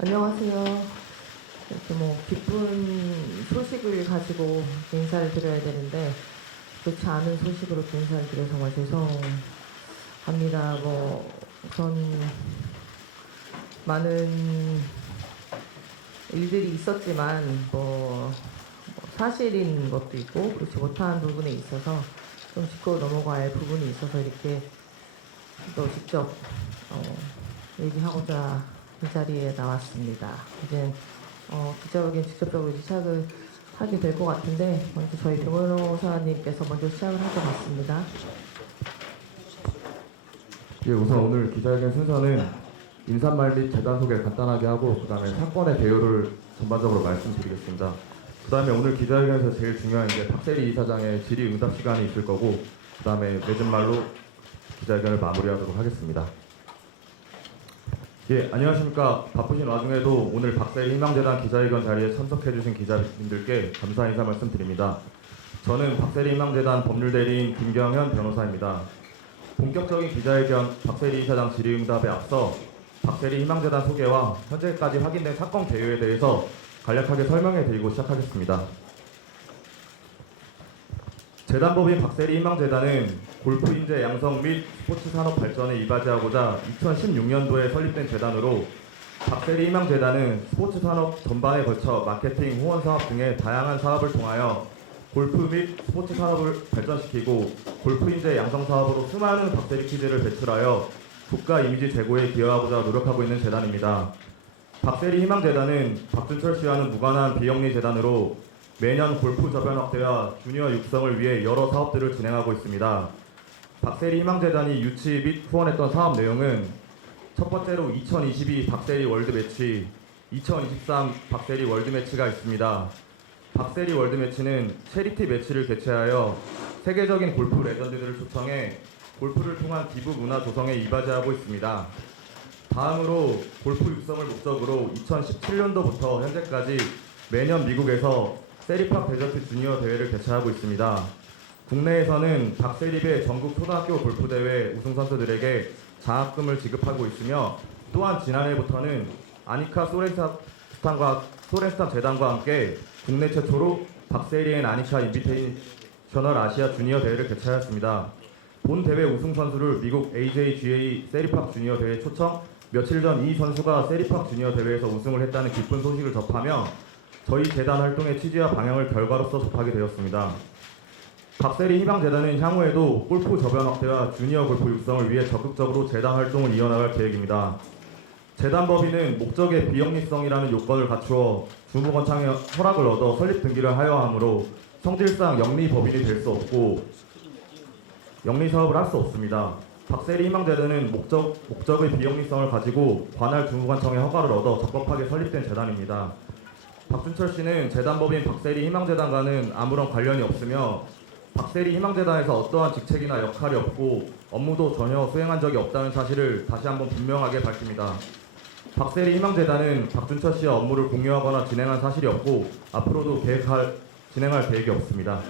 안녕하세요. 이렇게 기쁜 소식을 가지고 인사를 드려야 되는데 좋지 않은 소식으로 인사를 드려서 정말 죄송합니다. 우선 많은 일들이 있었지만 사실인 것도 있고 그렇지 못한 부분에 있어서 좀 짚고 넘어가야 할 부분이 있어서 이렇게 또 직접 얘기하고자 이 자리에 나왔습니다. 이제 기자회견 직접적으로 시작을 하게 될 것 같은데 먼저 저희 변호사님께서 먼저 시작을 할 것 같습니다. 예, 우선 오늘 기자회견 순서는 인사말 및 재단 소개 간단하게 하고 그다음에 사건의 개요를 전반적으로 말씀드리겠습니다. 그다음에 오늘 기자회견에서 제일 중요한 이제 박세리 이사장의 질의응답 시간이 있을 거고 그다음에 맺은 말로 기자회견을 마무리하도록 하겠습니다. 예, 안녕하십니까. 바쁘신 와중에도 오늘 박세리 희망재단 기자회견 자리에 참석해주신 기자님들께 감사 인사 말씀드립니다. 저는 박세리 희망재단 법률대리인 김경현 변호사입니다. 본격적인 기자회견 박세리 이사장 질의응답에 앞서 박세리 희망재단 소개와 현재까지 확인된 사건 개요에 대해서 간략하게 설명해 드리고 시작하겠습니다. 재단법인 박세리 희망재단은 골프 인재 양성 및 스포츠 산업 발전에 이바지하고자 2016년도에 설립된 재단으로 박세리 희망재단은 스포츠 산업 전반에 걸쳐 마케팅, 후원 사업 등의 다양한 사업을 통하여 골프 및 스포츠 산업을 발전시키고 골프 인재 양성 사업으로 수많은 박세리 키즈를 배출하여 국가 이미지 제고에 기여하고자 노력하고 있는 재단입니다. 박세리 희망재단은 박준철 씨와는 무관한 비영리 재단으로 매년 골프 저변 확대와 주니어 육성을 위해 여러 사업들을 진행하고 있습니다. 박세리 희망재단이 유치 및 후원했던 사업 내용은 첫 번째로 2022 박세리 월드매치, 2023 박세리 월드매치가 있습니다. 박세리 월드매치는 체리티 매치를 개최하여 세계적인 골프 레전드들을 초청해 골프를 통한 기부 문화 조성에 이바지하고 있습니다. 다음으로 골프 육성을 목적으로 2017년도부터 현재까지 매년 미국에서 세리팍 데저트 주니어 대회를 개최하고 있습니다. 국내에서는 박세리배 전국 초등학교 골프대회 우승선수들에게 장학금을 지급하고 있으며 또한 지난해부터는 아니카 소렌스탄 재단과 함께 국내 최초로 박세리 앤 아니카 인비테이셔널 아시아 주니어 대회를 개최하였습니다. 본 대회 우승 선수를 미국 AJGA 세리팍 주니어 대회 초청, 며칠 전 이 선수가 세리팍 주니어 대회에서 우승을 했다는 기쁜 소식을 접하며 저희 재단 활동의 취지와 방향을 결과로서 접하게 되었습니다. 박세리 희망재단은 향후에도 골프 저변 확대와 주니어 골프 육성을 위해 적극적으로 재단 활동을 이어나갈 계획입니다. 재단법인은 목적의 비영리성이라는 요건을 갖추어 주무관청의 허락을 얻어 설립 등기를 하여야 하므로 성질상 영리법인이 될 수 없고 영리사업을 할 수 없습니다. 박세리 희망재단은 목적의 비영리성을 가지고 관할 주무관청의 허가를 얻어 적법하게 설립된 재단입니다. 박준철 씨는 재단법인 박세리 희망재단과는 아무런 관련이 없으며 박세리 희망재단에서 어떠한 직책이나 역할이 없고 업무도 전혀 수행한 적이 없다는 사실을 다시 한번 분명하게 밝힙니다. 박세리 희망재단은 박준철 씨와 업무를 공유하거나 진행한 사실이 없고 앞으로도 진행할 계획이 없습니다.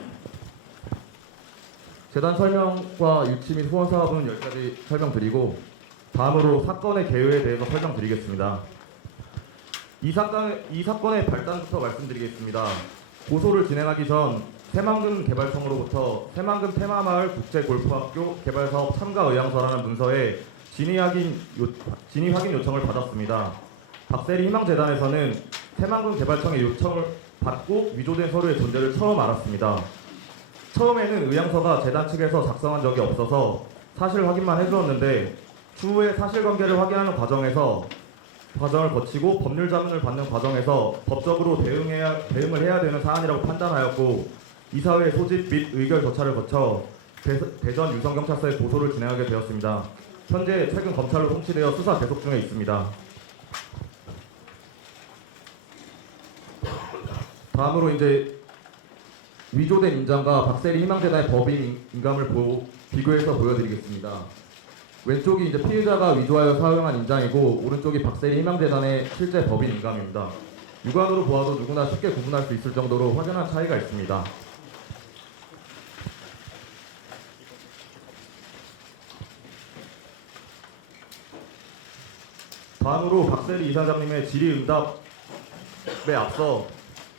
재단 설명과 유치 및 후원 사업은 여기까지 설명드리고 다음으로 사건의 개요에 대해서 설명드리겠습니다. 이 사건의 발단부터 말씀드리겠습니다. 고소를 진행하기 전 새만금 개발청으로부터 새만금 테마마을 국제골프학교 개발사업 참가 의향서라는 문서에 진위 확인 요청을 받았습니다. 박세리 희망재단에서는 새만금 개발청의 요청을 받고 위조된 서류의 존재를 처음 알았습니다. 처음에는 의향서가 재단 측에서 작성한 적이 없어서 사실 확인만 해주었는데 추후에 사실관계를 확인하는 과정을 거치고 법률 자문을 받는 과정에서 법적으로 대응을 해야 되는 사안이라고 판단하였고 이사회 소집 및 의결 절차를 거쳐 대전 유성경찰서에 고소를 진행하게 되었습니다. 현재 최근 검찰로 송치되어 수사 계속 중에 있습니다. 다음으로 이제 위조된 인장과 박세리 희망재단의 법인 인감을 비교해서 보여드리겠습니다. 왼쪽이 이제 피해자가 위조하여 사용한 인장이고 오른쪽이 박세리 희망재단의 실제 법인 인감입니다. 육안으로 보아도 누구나 쉽게 구분할 수 있을 정도로 확연한 차이가 있습니다. 다음으로 박세리 이사장님의 질의응답에 앞서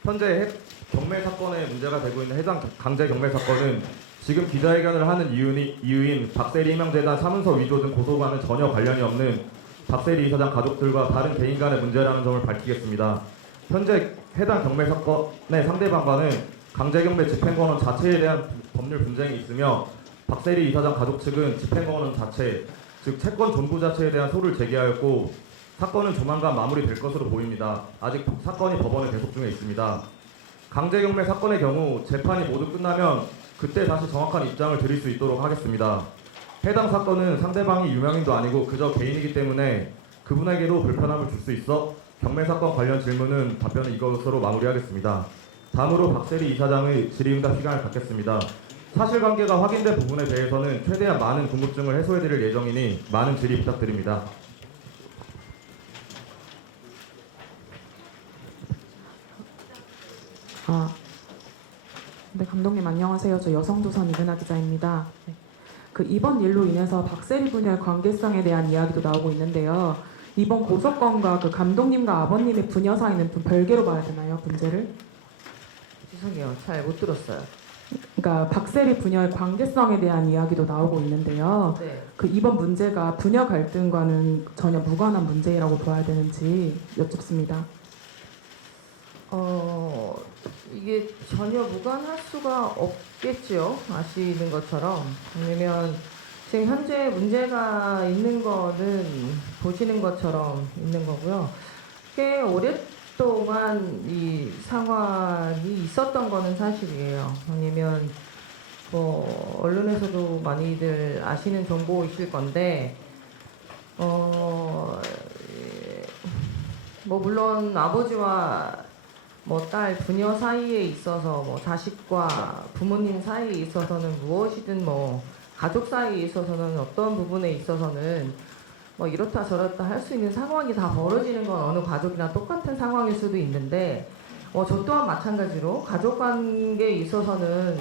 현재 경매 사건에 문제가 되고 있는 해당 강제 경매 사건은 지금 기자회견을 하는 이유인 박세리 희망재단 사문서 위조 등 고소과는 전혀 관련이 없는 박세리 이사장 가족들과 다른 개인 간의 문제라는 점을 밝히겠습니다. 현재 해당 경매 사건의 상대 방관은 강제 경매 집행권원 자체에 대한 법률 분쟁이 있으며 박세리 이사장 가족 측은 집행권원 자체, 즉 채권 존부 자체에 대한 소를 제기하였고 사건은 조만간 마무리될 것으로 보입니다. 아직 사건이 법원에 계속 중에 있습니다. 강제 경매 사건의 경우 재판이 모두 끝나면 그때 다시 정확한 입장을 드릴 수 있도록 하겠습니다. 해당 사건은 상대방이 유명인도 아니고 그저 개인이기 때문에 그분에게도 불편함을 줄 수 있어 경매 사건 관련 질문은 답변은 이것으로 마무리하겠습니다. 다음으로 박세리 이사장의 질의응답 시간을 갖겠습니다. 사실관계가 확인된 부분에 대해서는 최대한 많은 궁금증을 해소해드릴 예정이니 많은 질의 부탁드립니다. 네, 감독님 안녕하세요. 저 여성조선 이근아 기자입니다. 네. 이번 일로 인해서 박세리 분야의 관계성에 대한 이야기도 나오고 있는데요. 이번 고소건과 감독님과 아버님의 부녀 사이는 좀 별개로 봐야 되나요, 문제를? 죄송해요. 잘 못 들었어요. 그러니까 박세리 부녀의 관계성에 대한 이야기도 나오고 있는데요. 네. 이번 문제가 부녀 갈등과는 전혀 무관한 문제라고 봐야 되는지 여쭙습니다. 이게 전혀 무관할 수가 없겠지요. 아시는 것처럼. 왜냐면 지금 현재 문제가 있는 거는 보시는 것처럼 있는 거고요. 꽤 오랫동안 이 상황이 있었던 거는 사실이에요. 왜냐면 뭐 언론에서도 많이들 아시는 정보이실 건데 뭐 물론 아버지와 뭐 딸 부녀 사이에 있어서 뭐 자식과 부모님 사이에 있어서는 무엇이든 뭐 가족 사이에 있어서는 어떤 부분에 있어서는 뭐 이렇다 저렇다 할 수 있는 상황이 다 벌어지는 건 어느 가족이나 똑같은 상황일 수도 있는데 저 또한 마찬가지로 가족 관계에 있어서는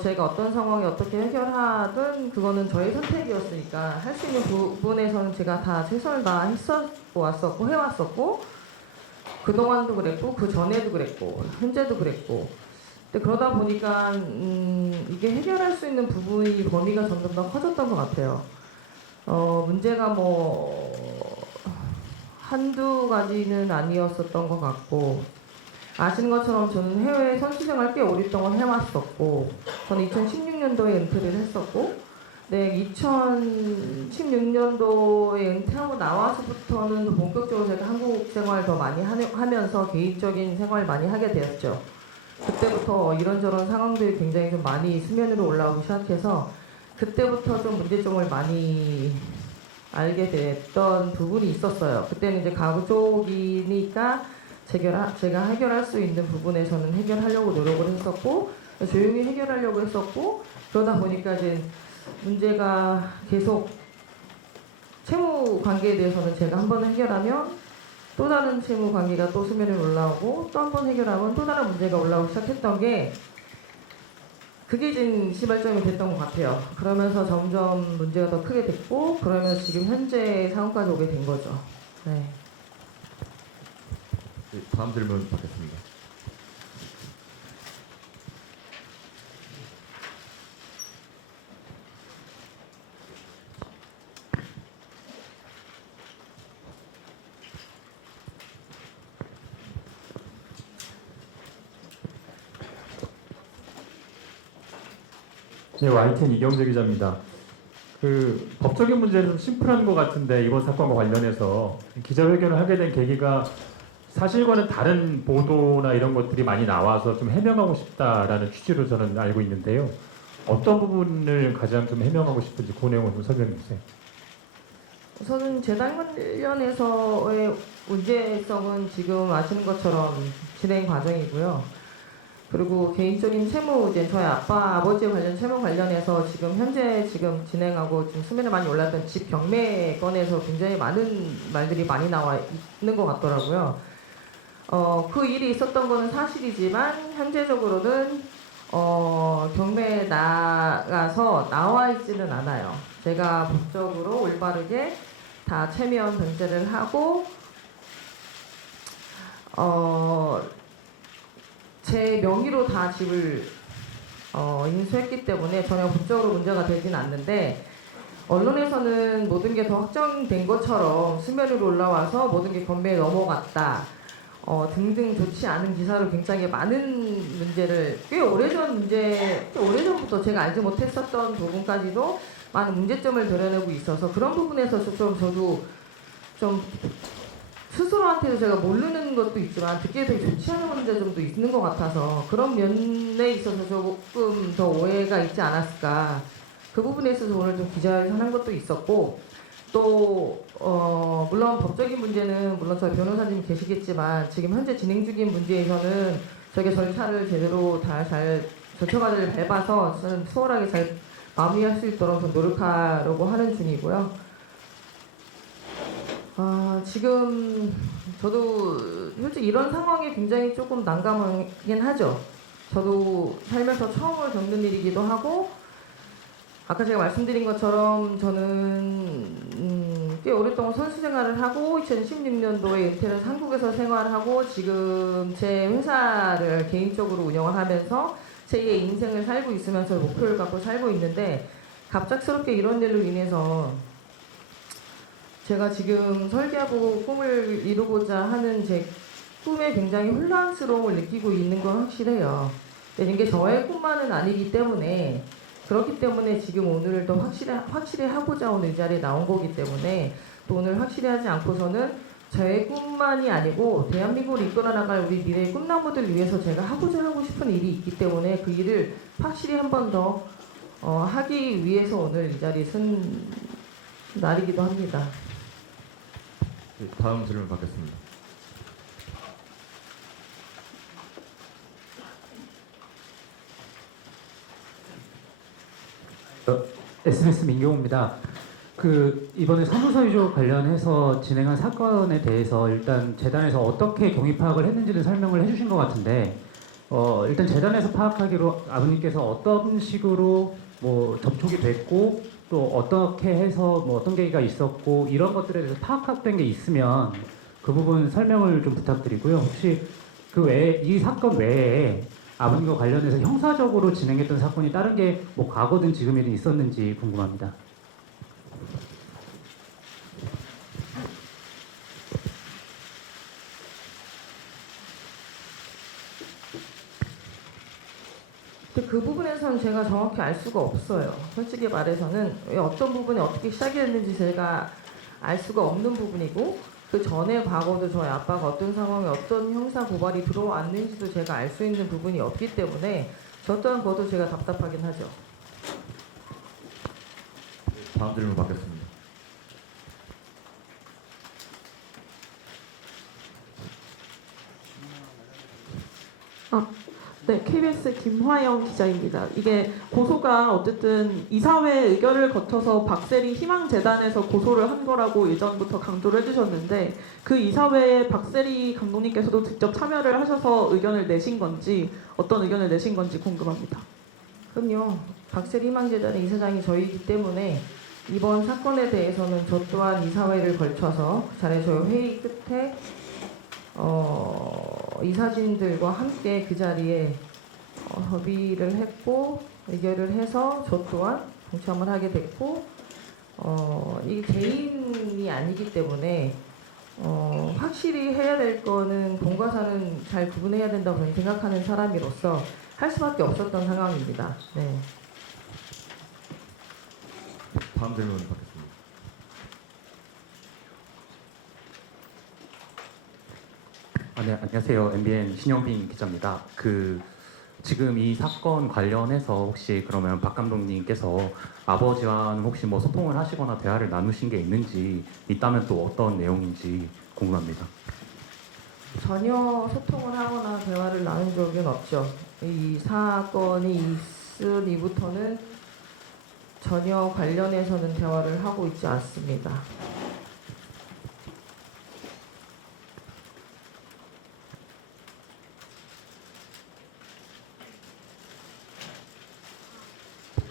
제가 어떤 상황에 어떻게 해결하든 그거는 저의 선택이었으니까 할 수 있는 부분에서는 제가 다 최선을 다했었고 왔었고 해왔었고 그동안도 그랬고 그 전에도 그랬고 현재도 그랬고 근데 그러다 보니까 이게 해결할 수 있는 부분이 범위가 점점 더 커졌던 것 같아요. 문제가 뭐 한두 가지는 아니었었던 것 같고 아시는 것처럼 저는 해외 선수 생활 꽤 오랫동안 해왔었고 저는 2016년도에 은퇴를 했었고 네, 2016년도에 은퇴하고 나와서부터는 본격적으로 제가 한국 생활 더 많이 하면서 개인적인 생활을 많이 하게 되었죠. 그때부터 이런저런 상황들이 굉장히 좀 많이 수면으로 올라오기 시작해서 그때부터 좀 문제점을 많이 알게 됐던 부분이 있었어요. 그때는 이제 가족이니까 제가 해결할 수 있는 부분에서는 해결하려고 노력을 했었고 조용히 해결하려고 했었고 그러다 보니까 이제 문제가 계속 채무 관계에 대해서는 제가 한 번 해결하면 또 다른 채무 관계가 또 수면에 올라오고 또 한 번 해결하면 또 다른 문제가 올라오기 시작했던 게 그게 이제 시발점이 됐던 것 같아요. 그러면서 점점 문제가 더 크게 됐고 그러면서 지금 현재 상황까지 오게 된 거죠. 네. 다음 질문 받겠습니다. 네, YTN 이경재 기자입니다. 법적인 문제는 좀 심플한 것 같은데 이번 사건과 관련해서 기자회견을 하게 된 계기가 사실과는 다른 보도나 이런 것들이 많이 나와서 좀 해명하고 싶다라는 취지로 저는 알고 있는데요. 어떤 부분을 가장 좀 해명하고 싶은지 그 내용을 좀 설명해 주세요. 우선은 재단 관련해서의 문제성은 지금 아시는 것처럼 진행 과정이고요. 그리고 개인적인 채무, 이제 저희 아버지 관련 채무 관련해서 현재 진행하고 지금 수면에 많이 올랐던 집 경매 건에서 굉장히 많은 말들이 많이 나와 있는 것 같더라고요. 그 일이 있었던 거는 사실이지만 현재적으로는 경매에 나가서 나와 있지는 않아요. 제가 법적으로 올바르게 다 체면 변제를 하고 제 명의로 다 집을 인수했기 때문에 전혀 법적으로 문제가 되진 않는데 언론에서는 모든 게 더 확정된 것처럼 수면 위로 올라와서 모든 게 건배에 넘어갔다 등등 좋지 않은 기사로 굉장히 많은 문제를 꽤 오래전부터 제가 알지 못했었던 부분까지도 많은 문제점을 드러내고 있어서 그런 부분에서 좀 저도 좀 스스로한테도 제가 모르는 것도 있지만 듣기에 되게 좋지 않은 문제점도 있는 것 같아서 그런 면에 있어서 조금 더 오해가 있지 않았을까. 그 부분에 있어서 오늘 좀 기자회견 한 것도 있었고 또 물론 법적인 문제는 물론 저희 변호사님 계시겠지만 지금 현재 진행 중인 문제에서는 저게 절차를 제대로 다 잘 절차과정을 밟아서 수월하게 잘 마무리할 수 있도록 좀 노력하려고 하는 중이고요. 지금 저도 솔직히 이런 상황이 굉장히 조금 난감하긴 하죠. 저도 살면서 처음으로 겪는 일이기도 하고 아까 제가 말씀드린 것처럼 저는 꽤 오랫동안 선수 생활을 하고 2016년도에 은퇴를 해서 한국에서 생활하고 지금 제 회사를 개인적으로 운영을 하면서 제2의 인생을 살고 있으면서 목표를 갖고 살고 있는데 갑작스럽게 이런 일로 인해서 제가 지금 설계하고 꿈을 이루고자 하는 제 꿈에 굉장히 혼란스러움을 느끼고 있는 건 확실해요. 근데 이게 저의 꿈만은 아니기 때문에 그렇기 때문에 지금 오늘을 더 확실히 하고자 오늘 이 자리에 나온 거기 때문에 또 오늘 확실히 하지 않고서는 저의 꿈만이 아니고 대한민국을 이끌어 나갈 우리 미래의 꿈나무들 위해서 제가 하고 싶은 일이 있기 때문에 그 일을 확실히 한 번 더 하기 위해서 오늘 이 자리에 선 날이기도 합니다. 네, 다음 질문 받겠습니다. SBS 민경호입니다. 이번에 사무소 위조 관련해서 진행한 사건에 대해서 일단 재단에서 어떻게 경위 파악을 했는지는 설명을 해주신 것 같은데 일단 재단에서 파악하기로 아버님께서 어떤 식으로 뭐 접촉이 됐고 또 어떻게 해서 뭐 어떤 계기가 있었고 이런 것들에 대해서 파악된 게 있으면 그 부분 설명을 좀 부탁드리고요. 혹시 그 외에 이 사건 외에 아버님과 관련해서 형사적으로 진행했던 사건이 다른 게 뭐 과거든 지금이든 있었는지 궁금합니다. 근데 그 부분에서는 제가 정확히 알 수가 없어요. 솔직히 말해서는 어떤 부분이 어떻게 시작이 됐는지 제가 알 수가 없는 부분이고 그 전에 과거도 저희 아빠가 어떤 상황에 어떤 형사 고발이 들어왔는지도 제가 알 수 있는 부분이 없기 때문에 저 또한 그것도 제가 답답하긴 하죠. 다음 질문 받겠습니다. 네, KBS 김화영 기자입니다. 이게 고소가 어쨌든 이사회 의결을 거쳐서 박세리 희망재단에서 고소를 한 거라고 예전부터 강조를 해주셨는데 그 이사회에 박세리 감독님께서도 직접 참여를 하셔서 의견을 내신 건지 어떤 의견을 내신 건지 궁금합니다. 그럼요. 박세리 희망재단의 이사장이 저희이기 때문에 이번 사건에 대해서는 저 또한 이사회를 걸쳐서 자리에서 회의 끝에 이사진들과 함께 그 자리에 협의를 했고 의결을 해서 저 또한 동참을 하게 됐고 이 개인이 아니기 때문에 확실히 해야 될 거는 공과 사는 잘 구분해야 된다고 저는 생각하는 사람으로서 할 수밖에 없었던 상황입니다. 네. 다음 질문 받겠습니다. 네, 안녕하세요. MBN 신영빈 기자입니다. 지금 이 사건 관련해서 혹시 그러면 박 감독님께서 아버지와는 혹시 뭐 소통을 하시거나 대화를 나누신 게 있는지 있다면 또 어떤 내용인지 궁금합니다. 전혀 소통을 하거나 대화를 나눈 적은 없죠. 이 사건이 있은 이후부터는 전혀 관련해서는 대화를 하고 있지 않습니다.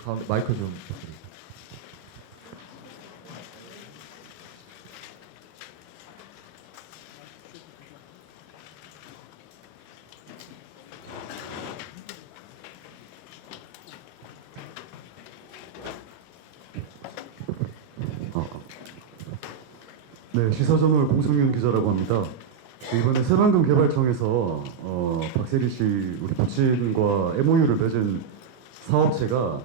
가운데 마이크 좀 부탁드립니다. 네, 시사저널 공성윤 기자라고 합니다. 이번에 새만금 개발청에서 박세리 씨 우리 부친과 MOU를 맺은 사업체가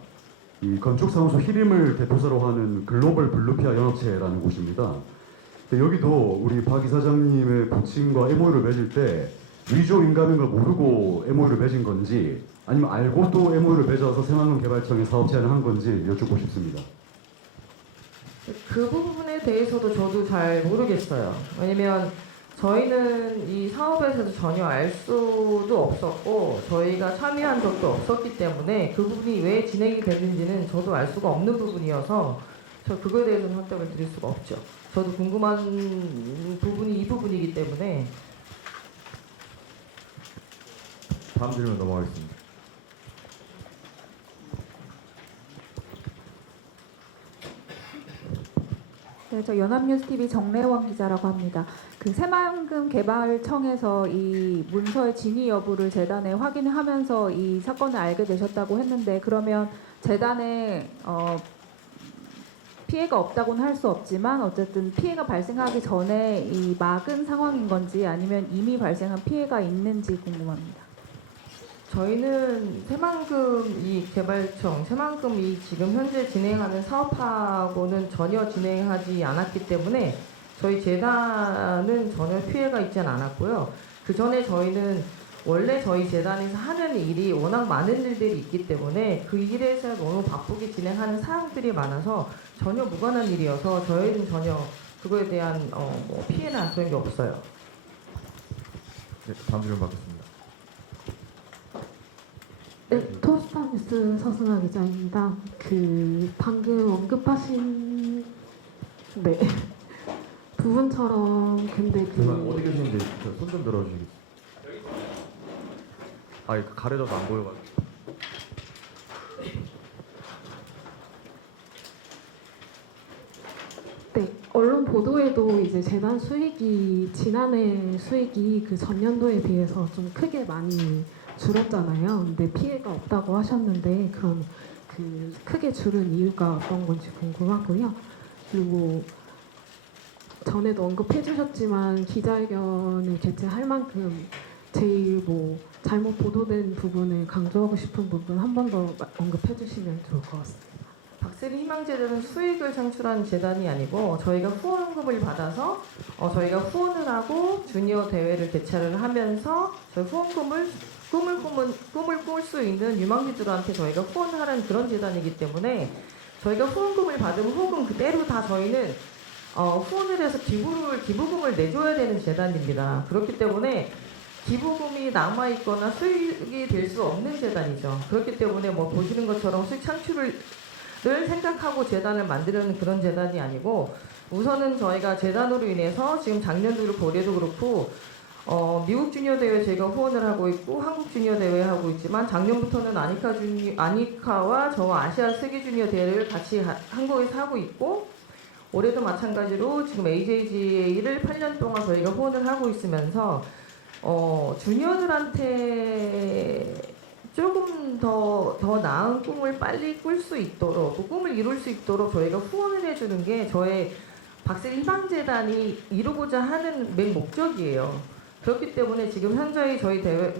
이 건축사무소 히림을 대표자로 하는 글로벌 블루피아 연합체라는 곳입니다. 근데 여기도 우리 박 이사장님의 부친과 MOU를 맺을 때 위조 인가는 걸 모르고 MOU를 맺은 건지 아니면 알고 또 MOU를 맺어서 새만금 개발청에 사업 제안을 한 건지 여쭙고 싶습니다. 그 부분에 대해서도 저도 잘 모르겠어요. 왜냐면 저희는 이 사업에 대해서 전혀 알 수도 없었고 저희가 참여한 적도 없었기 때문에 그 부분이 왜 진행이 됐는지는 저도 알 수가 없는 부분이어서 저 그거에 대해서는 확답을 드릴 수가 없죠. 저도 궁금한 부분이 이 부분이기 때문에. 다음 질문 넘어가겠습니다. 네, 저 연합뉴스TV 정래원 기자라고 합니다. 그 새만금 개발청에서 이 문서의 진위 여부를 재단에 확인하면서 이 사건을 알게 되셨다고 했는데 그러면 재단에 피해가 없다고는 할 수 없지만 어쨌든 피해가 발생하기 전에 이 막은 상황인 건지 아니면 이미 발생한 피해가 있는지 궁금합니다. 저희는 새만금 이 개발청, 새만금 이 지금 현재 진행하는 사업하고는 전혀 진행하지 않았기 때문에 저희 재단은 전혀 피해가 있지 않았고요. 그 전에 저희는 원래 저희 재단에서 하는 일이 워낙 많은 일들이 있기 때문에 그 일에서 너무 바쁘게 진행하는 사항들이 많아서 전혀 무관한 일이어서 저희는 전혀 그거에 대한 뭐 피해나 그런 게 없어요. 네, 다음 질문 받겠습니다. 네, 토스타뉴스 서승아 기자입니다. 그 방금 언급하신 네 부분처럼 근데 그만 어디 계시는지 손 좀 들어주시겠어요? 아, 가려져서 안 보여가지고. 네, 언론 보도에도 이제 재단 수익이 지난해 수익이 그 전년도에 비해서 좀 크게 많이 줄었잖아요. 근데 피해가 없다고 하셨는데 그럼 그 크게 줄은 이유가 어떤 건지 궁금하고요. 그리고 전에도 언급해 주셨지만 기자회견을 개최할 만큼 제일 뭐 잘못 보도된 부분을 강조하고 싶은 부분 한 번 더 언급해 주시면 좋을 것 같습니다. 박세리 희망재단은 수익을 창출한 재단이 아니고 저희가 후원금을 받아서 저희가 후원을 하고 주니어 대회를 개최를 하면서 저희 후원금을 꿈을 꿀 수 있는 유망주들한테 저희가 후원하는 그런 재단이기 때문에 저희가 후원금을 받으면 후원금 그대로 다 저희는 후원을 해서 기부금을 내줘야 되는 재단입니다. 그렇기 때문에 기부금이 남아있거나 수익이 될 수 없는 재단이죠. 그렇기 때문에 뭐 보시는 것처럼 수익 창출을 생각하고 재단을 만들려는 그런 재단이 아니고 우선은 저희가 재단으로 인해서 지금 작년도를 고려도 그렇고 미국 주니어 대회 저희가 후원을 하고 있고 한국 주니어 대회 하고 있지만 작년부터는 아니카와 저와 아시아 세계 주니어 대회를 같이 한국에서 하고 있고 올해도 마찬가지로 지금 AJGA를 8년 동안 저희가 후원을 하고 있으면서 주니어들한테 조금 더 나은 꿈을 빨리 꿀 수 있도록 그 꿈을 이룰 수 있도록 저희가 후원을 해주는 게 저의 박세리 희망재단이 이루고자 하는 맨 목적이에요. 그렇기 때문에 지금 현재 저희 대회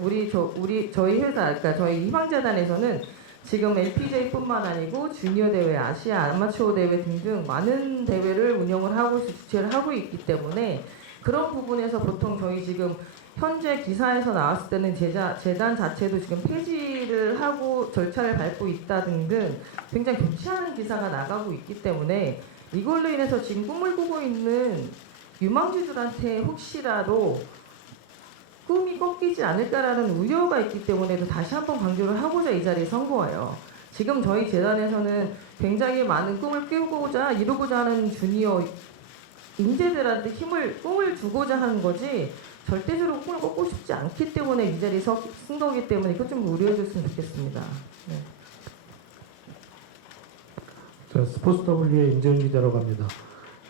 저희 회사 그러니까 저희 희망재단에서는 지금 LPGA뿐만 아니고 주니어 대회, 아시아 아마추어 대회 등등 많은 대회를 운영을 하고 주최를 하고 있기 때문에 그런 부분에서 보통 저희 지금 현재 기사에서 나왔을 때는 재단 자체도 지금 폐지를 하고 절차를 밟고 있다 등등 굉장히 좋지 않은 기사가 나가고 있기 때문에 이걸로 인해서 지금 꿈을 꾸고 있는 유망주들한테 혹시라도 꿈이 꺾이지 않을까라는 우려가 있기 때문에도 다시 한번 강조를 하고자 이 자리에 선 거예요. 지금 저희 재단에서는 굉장히 많은 꿈을 이루고자 하는 주니어 인재들한테 꿈을 주고자 하는 거지 절대적으로 꿈을 꺾고 싶지 않기 때문에 이 자리에 쓴 거기 때문에 이거 좀 우려해줬으면 좋겠습니다. 네. 자, 스포츠 W의 임재훈 기자라고 합니다.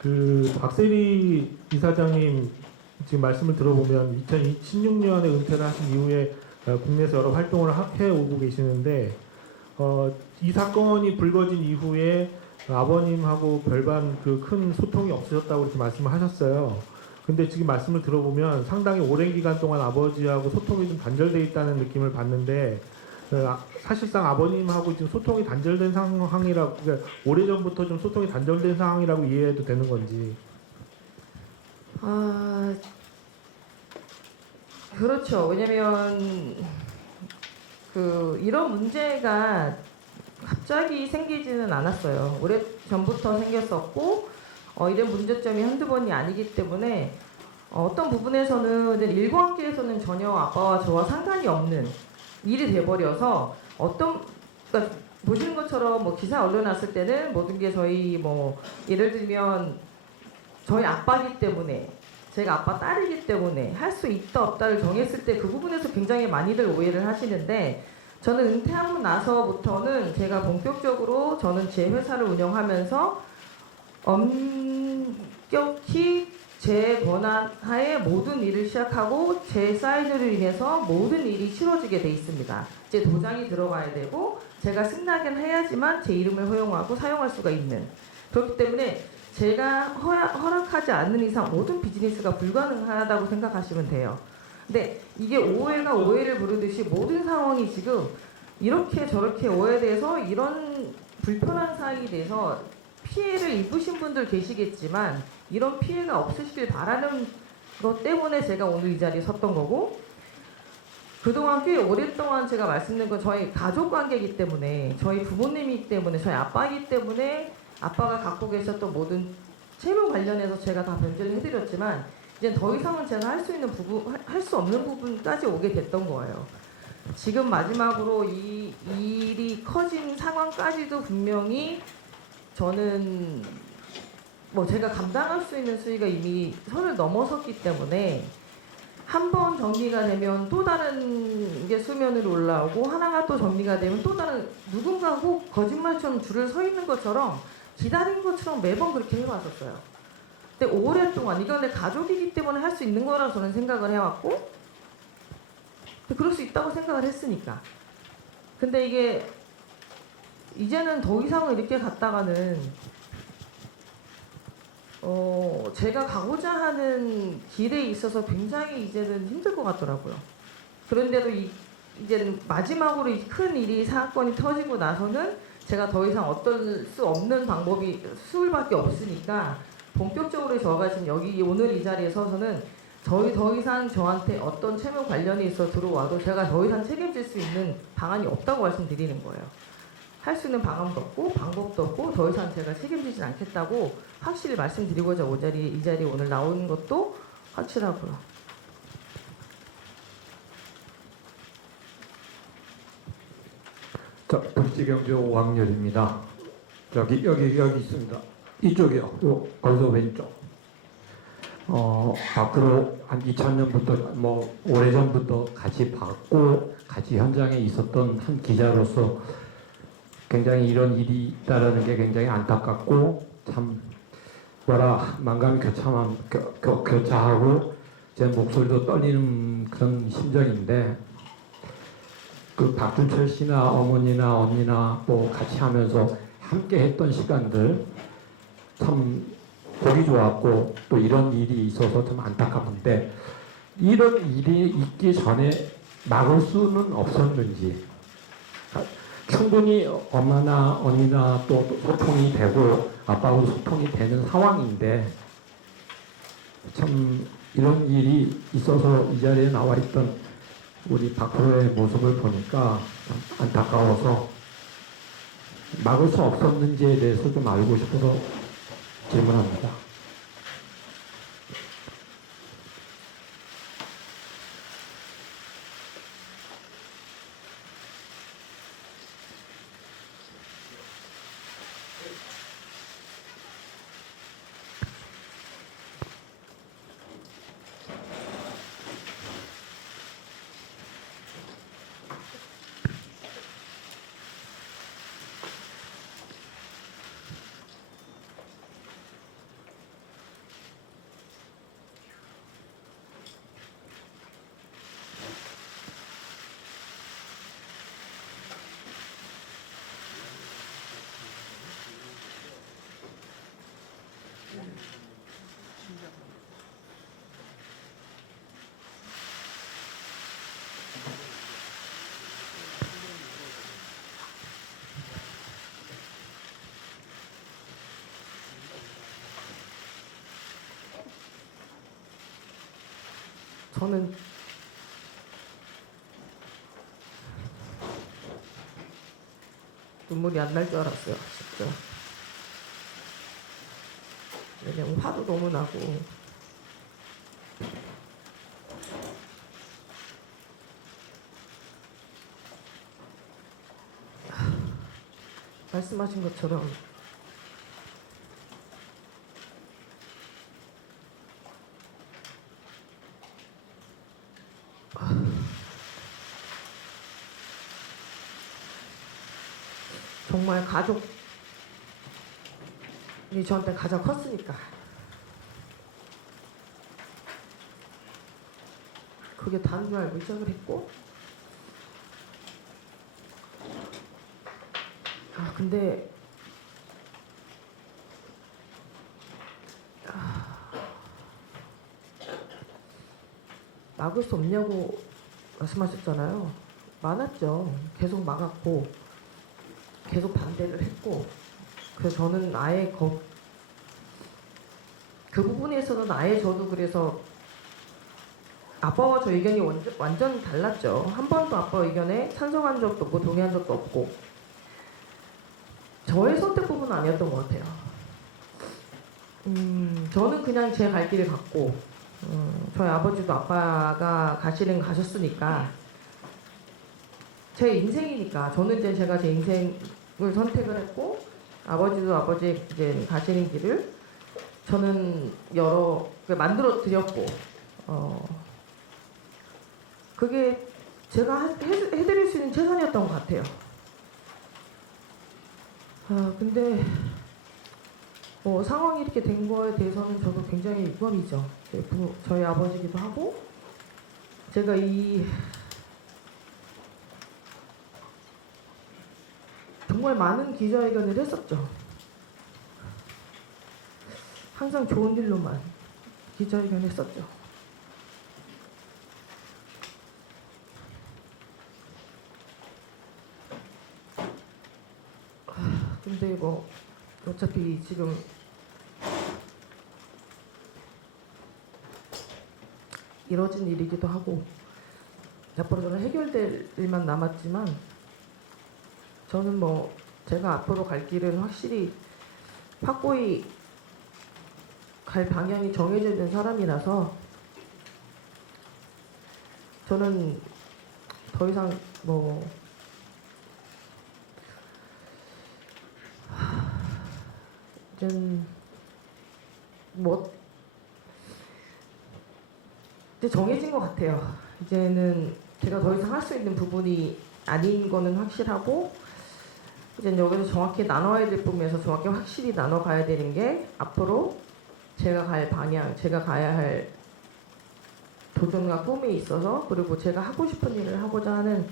그 박세리 이사장님 지금 말씀을 들어보면 2016년에 은퇴를 하신 이후에 국내에서 여러 활동을 해오고 계시는데 이 사건이 불거진 이후에 아버님하고 별반 그 큰 소통이 없으셨다고 이렇게 말씀을 하셨어요. 근데 지금 말씀을 들어보면 상당히 오랜 기간 동안 아버지하고 소통이 좀 단절돼 있다는 느낌을 받는데 사실상 아버님하고 지금 소통이 단절된 상황이라고, 그러니까 오래전부터 좀 소통이 단절된 상황이라고 이해해도 되는 건지. 그렇죠. 왜냐면 이런 문제가 갑자기 생기지는 않았어요. 오래 전부터 생겼었고 이런 문제점이 한두 번이 아니기 때문에 어떤 부분에서는 일관계에서는 전혀 아빠와 저와 상관이 없는 일이 돼버려서 그러니까 보시는 것처럼 뭐 기사 올려놨을 때는 모든 게 저희 뭐 예를 들면 저희 아빠기 때문에 제가 아빠 딸이기 때문에 할 수 있다 없다를 정했을 때 그 부분에서 굉장히 많이들 오해를 하시는데 저는 은퇴하고 나서부터는 제가 본격적으로 저는 제 회사를 운영하면서 엄격히 제 권한 하에 모든 일을 시작하고 제 사인으로 인해서 모든 일이 치러지게 돼 있습니다. 제 도장이 들어가야 되고 제가 승낙은 해야지만 제 이름을 허용하고 사용할 수가 있는, 그렇기 때문에 제가 허락하지 않는 이상 모든 비즈니스가 불가능하다고 생각하시면 돼요. 근데 이게 오해가 오해를 부르듯이 모든 상황이 지금 이렇게 저렇게 오해돼서 이런 불편한 사항이 돼서 피해를 입으신 분들 계시겠지만 이런 피해가 없으시길 바라는 것 때문에 제가 오늘 이 자리에 섰던 거고, 그동안 꽤 오랫동안 제가 말씀드린 건 저희 가족 관계이기 때문에 저희 부모님이기 때문에 저희 아빠이기 때문에 아빠가 갖고 계셨던 모든 채무 관련해서 제가 다 변제를 해드렸지만 이제 더 이상은 제가 할 수 있는 부분, 할 수 없는 부분까지 오게 됐던 거예요. 지금 마지막으로 이 일이 커진 상황까지도 분명히 저는 뭐 제가 감당할 수 있는 수위가 이미 선을 넘어섰기 때문에 한 번 정리가 되면 또 다른 게 수면으로 올라오고 하나가 또 정리가 되면 또 다른, 누군가 혹 거짓말처럼 줄을 서 있는 것처럼 기다린 것처럼 매번 그렇게 해왔었어요. 근데 오랫동안 이건 내 가족이기 때문에 할 수 있는 거라고 저는 생각을 해왔고 그럴 수 있다고 생각을 했으니까. 근데 이게 이제는 더 이상은 이렇게 갔다가는 제가 가고자 하는 길에 있어서 굉장히 이제는 힘들 것 같더라고요. 그런데도 이제는 마지막으로 이 큰 일이 사건이 터지고 나서는 제가 더 이상 어떨 수 없는 방법이 수밖에 없으니까 본격적으로 저가 지금 여기 오늘 이 자리에 서서는 더 이상 저한테 어떤 채무 관련이 있어 들어와도 제가 더 이상 책임질 수 있는 방안이 없다고 말씀드리는 거예요. 할 수 있는 방안도 없고 방법도 없고 더 이상 제가 책임지진 않겠다고 확실히 말씀드리고자 이 자리에 오늘 나온 것도 확실하고요. 자, 불지경제 5학년입니다. 여기 있습니다. 이쪽이요. 거기서 왼쪽. 앞으로 한 2000년부터 뭐 오래전부터 같이 봤고 같이 현장에 있었던 한 기자로서 굉장히 이런 일이 있다라는 게 굉장히 안타깝고 참 만감이 교차하고 제 목소리도 떨리는 그런 심정인데, 그 박준철 씨나 어머니나 언니나 또 같이 하면서 함께 했던 시간들 참 보기 좋았고 또 이런 일이 있어서 좀 안타까운데, 이런 일이 있기 전에 막을 수는 없었는지, 충분히 엄마나 언니나 또 소통이 되고 아빠하고 소통이 되는 상황인데 참 이런 일이 있어서 이 자리에 나와 있던 우리 박프로의 모습을 보니까 참 안타까워서 막을 수 없었는지에 대해서 좀 알고 싶어서 질문합니다. 저는 눈물이 안 날 줄 알았어요, 진짜. 왜냐면 화도 너무 나고. 말씀하신 것처럼 정말 가족이 저한테 가장 컸으니까 그게 다른 줄 알고 시작을 했고, 근데 막을 수 없냐고 말씀하셨잖아요. 많았죠. 계속 막았고 계속 반대를 했고, 그래서 저는 아예 그 부분에서는 아예 저도 그래서 아빠와 저 의견이 완전 달랐죠. 한 번도 아빠 의견에 찬성한 적도 없고 동의한 적도 없고, 저의 선택 부분은 아니었던 것 같아요. 저는 그냥 제 갈 길을 갔고, 저희 아버지도 아빠가 가시는 가셨으니까 제 인생이니까 저는 이제 제가 제 인생을 선택을 했고, 아버지도 아버지 이제 가시는 길을 저는 만들어 드렸고, 그게 제가 해드릴 수 있는 최선이었던 것 같아요. 근데 상황이 이렇게 된 거에 대해서는 저도 굉장히 유감이죠. 저희 아버지기도 하고, 제가 정말 많은 기자회견을 했었죠. 항상 좋은 일로만 기자회견 했었죠. 근데 뭐 어차피 지금 이뤄진 일이기도 하고 앞으로 저는 해결될 일만 남았지만, 저는 뭐 제가 앞으로 갈 길은 확실히 확고히 갈 방향이 정해져 있는 사람이라서 저는 더 이상 이제 정해진 것 같아요. 이제는 제가 더 이상 할 수 있는 부분이 아닌 거는 확실하고, 이제 여기서 정확히 나눠야 될 부분에서 정확히 확실히 나눠 가야 되는 게 앞으로 제가 갈 방향, 제가 가야 할 도전과 꿈이 있어서, 그리고 제가 하고 싶은 일을 하고자 하는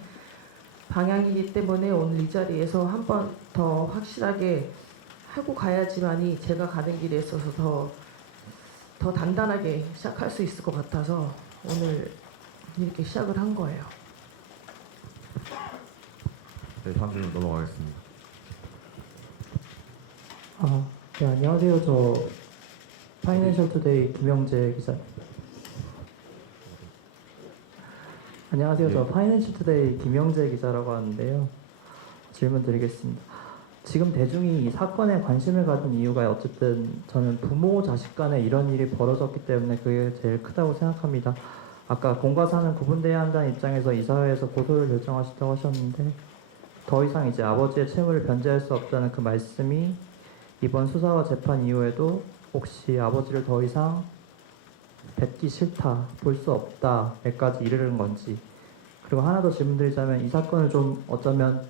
방향이기 때문에 오늘 이 자리에서 한 번 더 확실하게 하고 가야지만이 제가 가는 길에 있어서 더 단단하게 시작할 수 있을 것 같아서 오늘 이렇게 시작을 한 거예요. 네, 다음 질문 넘어가겠습니다. 네, 안녕하세요. 저 파이낸셜 투데이 김영재 기자. 안녕하세요. 저 파이낸셜 투데이 김영재 기자라고 하는데요. 질문 드리겠습니다. 지금 대중이 이 사건에 관심을 가진 이유가 어쨌든 저는 부모 자식 간에 이런 일이 벌어졌기 때문에 그게 제일 크다고 생각합니다. 아까 공과 사는 구분돼야 한다는 입장에서 이사회에서 고소를 결정하셨다고 하셨는데, 더 이상 이제 아버지의 채무를 변제할 수 없다는 그 말씀이 이번 수사와 재판 이후에도 혹시 아버지를 더 이상 뵙기 싫다, 볼 수 없다에까지 이르는 건지, 그리고 하나 더 질문드리자면 이 사건을 좀 어쩌면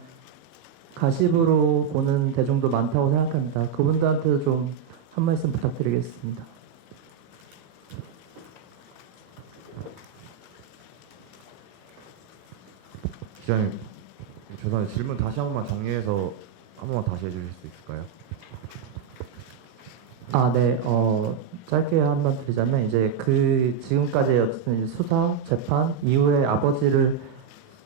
가십으로 보는 대중도 많다고 생각합니다. 그분들한테도 좀 한 말씀 부탁드리겠습니다. 기자님, 죄송한데 질문 다시 한 번만 정리해서 한 번만 다시 해주실 수 있을까요? 네. 짧게 한번 드리자면 이제 그 지금까지 어쨌든 이제 수사, 재판 이후에 아버지를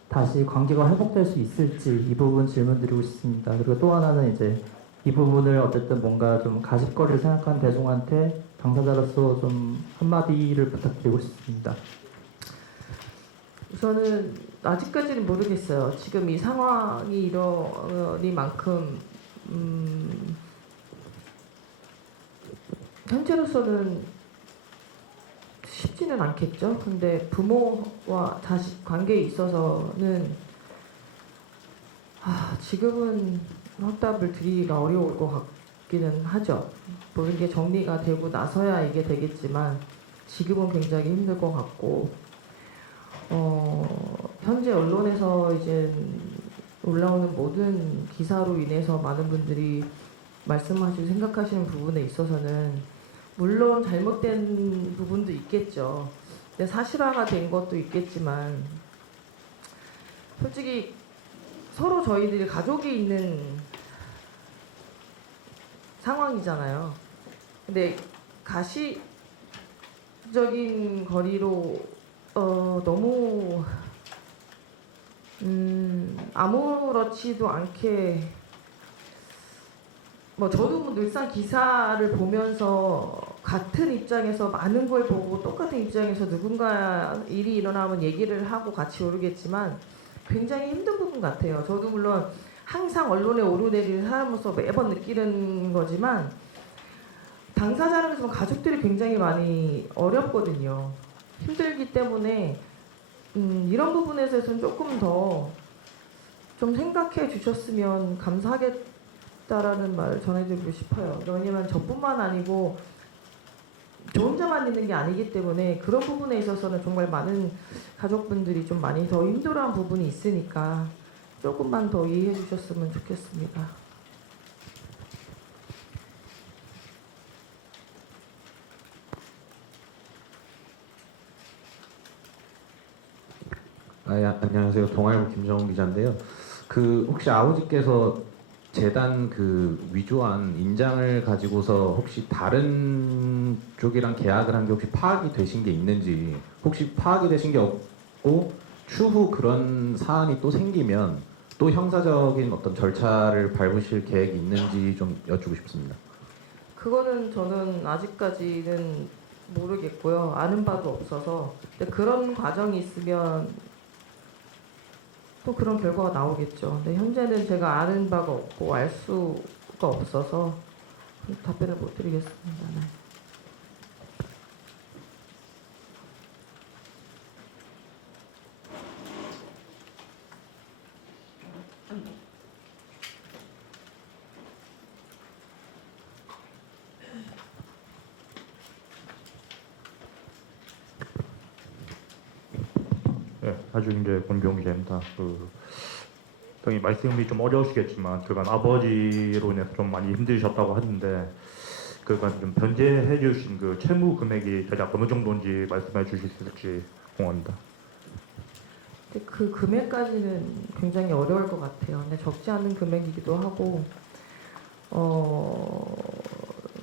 다시 관계가 회복될 수 있을지 이 부분 질문드리고 싶습니다. 그리고 또 하나는 이제 이 부분을 어쨌든 뭔가 좀 가십거리를 생각하는 대중한테 당사자로서 좀 한마디를 부탁드리고 싶습니다. 우선은 아직까지는 모르겠어요. 지금 이 상황이 이러니만큼 현재로서는 쉽지는 않겠죠. 근데 부모와 자식 관계에 있어서는 지금은 확답을 드리기가 어려울 것 같기는 하죠. 모든 게 정리가 되고 나서야 이게 되겠지만 지금은 굉장히 힘들 것 같고 현재 언론에서 이제 올라오는 모든 기사로 인해서 많은 분들이 말씀하시고 생각하시는 부분에 있어서는 물론 잘못된 부분도 있겠죠. 근데 사실화가 된 것도 있겠지만 솔직히 서로 저희들이 가족이 있는 상황이잖아요. 근데 가시적인 거리로 너무 아무렇지도 않게 저도 늘상 기사를 보면서 같은 입장에서 많은 걸 보고 똑같은 입장에서 누군가 일이 일어나면 얘기를 하고 같이 오르겠지만 굉장히 힘든 부분 같아요. 저도 물론 항상 언론에 오르내리는 사람으로서 매번 느끼는 거지만 당사자라면서 가족들이 굉장히 많이 어렵거든요. 힘들기 때문에 이런 부분에서는 조금 더 좀 생각해 주셨으면 감사하겠다라는 말을 전해드리고 싶어요. 왜냐면 저뿐만 아니고 저 혼자만 있는 게 아니기 때문에 그런 부분에 있어서는 정말 많은 가족분들이 좀 많이 더 힘들어한 부분이 있으니까 조금만 더 이해해 주셨으면 좋겠습니다. 안녕하세요. 동아일보 김정훈 기자인데요. 혹시 아버지께서 재단 위조한 인장을 가지고서 혹시 다른 쪽이랑 계약을 한 게 혹시 파악이 되신 게 있는지, 혹시 파악이 되신 게 없고 추후 그런 사안이 또 생기면 또 형사적인 어떤 절차를 밟으실 계획이 있는지 좀 여쭙고 싶습니다. 그거는 저는 아직까지는 모르겠고요. 아는 바도 없어서. 근데 그런 과정이 있으면 또 그런 결과가 나오겠죠. 근데 현재는 제가 아는 바가 없고 알 수가 없어서 답변을 못 드리겠습니다. 네. 네, 하주인계 권병 기자입니다. 당연히 말씀이 좀 어려우시겠지만 그간 아버지로 인해서 좀 많이 힘드셨다고 하는데 그간 좀 변제해 주신 채무 금액이 대략 어느 정도인지 말씀해 주실 수 있을지 궁금합니다. 근데 그 금액까지는 굉장히 어려울 것 같아요. 근데 적지 않은 금액이기도 하고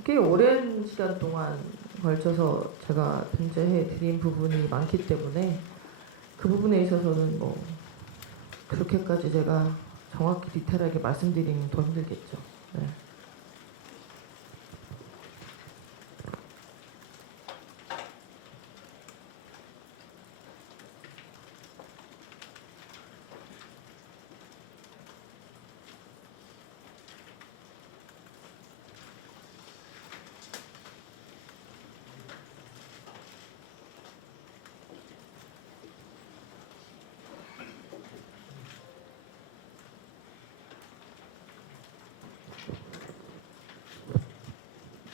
꽤 오랜 시간 동안 걸쳐서 제가 변제해 드린 부분이 많기 때문에 그 부분에 있어서는 그렇게까지 제가 정확히 디테일하게 말씀드리면 더 힘들겠죠. 네.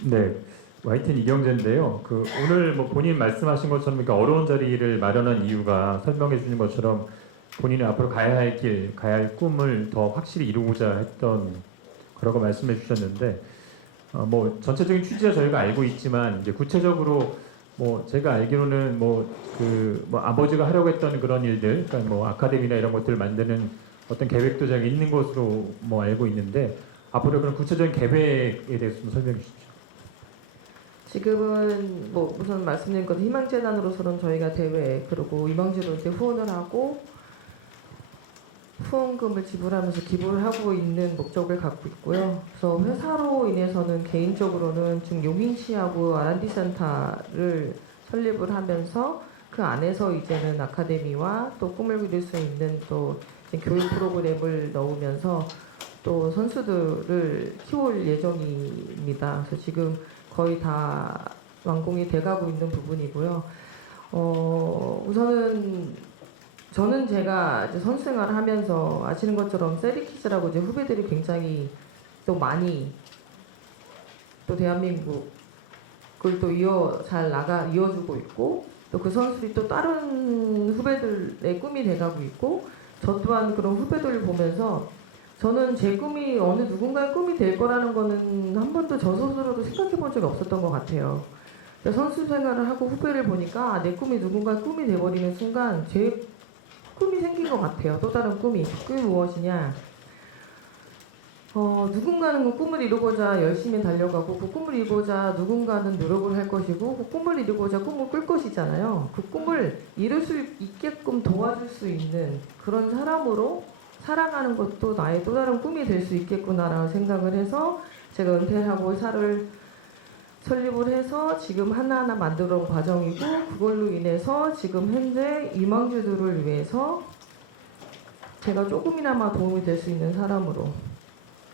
네, YTN 이경재인데요. 오늘 본인 말씀하신 것처럼 이렇게 어려운 자리를 마련한 이유가 설명해 주신 것처럼 본인이 앞으로 가야 할 길, 가야 할 꿈을 더 확실히 이루고자 했던 거라고 말씀해 주셨는데, 전체적인 취지야 저희가 알고 있지만 이제 구체적으로 제가 알기로는 아버지가 하려고 했던 그런 일들, 그러니까 아카데미나 이런 것들을 만드는 어떤 계획도 제가 있는 것으로 알고 있는데 앞으로 그런 구체적인 계획에 대해서 좀 설명해 주십시오. 지금은 우선 말씀드린 것은 희망재단으로서는 저희가 대회 그리고 임원진으로 이렇게 후원을 하고 후원금을 지불하면서 기부를 하고 있는 목적을 갖고 있고요. 그래서 회사로 인해서는 개인적으로는 지금 용인시하고 R&D 센터를 설립을 하면서 그 안에서 이제는 아카데미와 또 꿈을 그릴 수 있는 또 이제 교육 프로그램을 넣으면서 또 선수들을 키울 예정입니다. 그래서 지금 거의 다 완공이 돼가고 있는 부분이고요. 우선은 저는 제가 이제 선수 생활을 하면서 아시는 것처럼 세리키즈라고 이제 후배들이 굉장히 또 많이 또 대한민국을 또 이어주고 있고 또 그 선수들이 또 다른 후배들의 꿈이 돼가고 있고 저 또한 그런 후배들을 보면서 저는 제 꿈이 어느 누군가의 꿈이 될 거라는 거는 한 번도 저 스스로도 생각해 본 적이 없었던 것 같아요. 선수 생활을 하고 후배를 보니까 내 꿈이 누군가의 꿈이 돼버리는 순간 제 꿈이 생긴 것 같아요. 또 다른 꿈이. 그 꿈이 무엇이냐? 누군가는 그 꿈을 이루고자 열심히 달려가고 그 꿈을 이루고자 누군가는 노력을 할 것이고 그 꿈을 이루고자 꿈을 꿀 것이잖아요. 그 꿈을 이룰 수 있게끔 도와줄 수 있는 그런 사람으로 살아가는 것도 나의 또 다른 꿈이 될 수 있겠구나라는 생각을 해서 제가 은퇴를 하고 회사를 설립을 해서 지금 하나하나 만들어 온 과정이고 그걸로 인해서 지금 현재 유망주들을 위해서 제가 조금이나마 도움이 될 수 있는 사람으로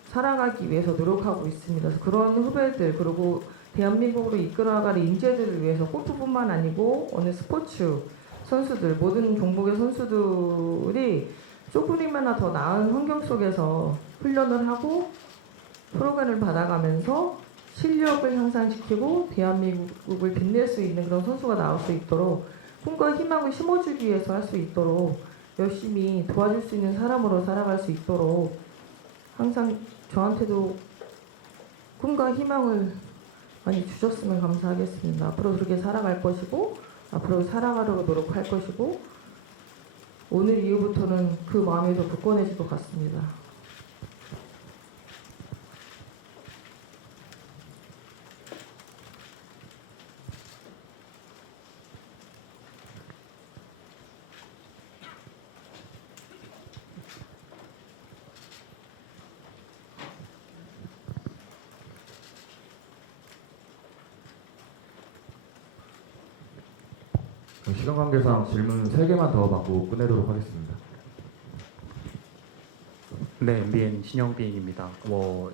살아가기 위해서 노력하고 있습니다. 그래서 그런 후배들 그리고 대한민국으로 이끌어갈 인재들을 위해서 골프뿐만 아니고 어느 스포츠 선수들 모든 종목의 선수들이 조금이나마 더 나은 환경 속에서 훈련을 하고 프로그램을 받아가면서 실력을 향상시키고 대한민국을 빛낼 수 있는 그런 선수가 나올 수 있도록 꿈과 희망을 심어주기 위해서 할 수 있도록 열심히 도와줄 수 있는 사람으로 살아갈 수 있도록 항상 저한테도 꿈과 희망을 많이 주셨으면 감사하겠습니다. 앞으로 그렇게 살아갈 것이고 앞으로 살아가려고 노력할 것이고 오늘 이후부터는 그 마음이 더 굳건해질 것 같습니다. 시간 관계상 질문 3개만 더 받고 끝내도록 하겠습니다. 네, MBN 신영빈입니다.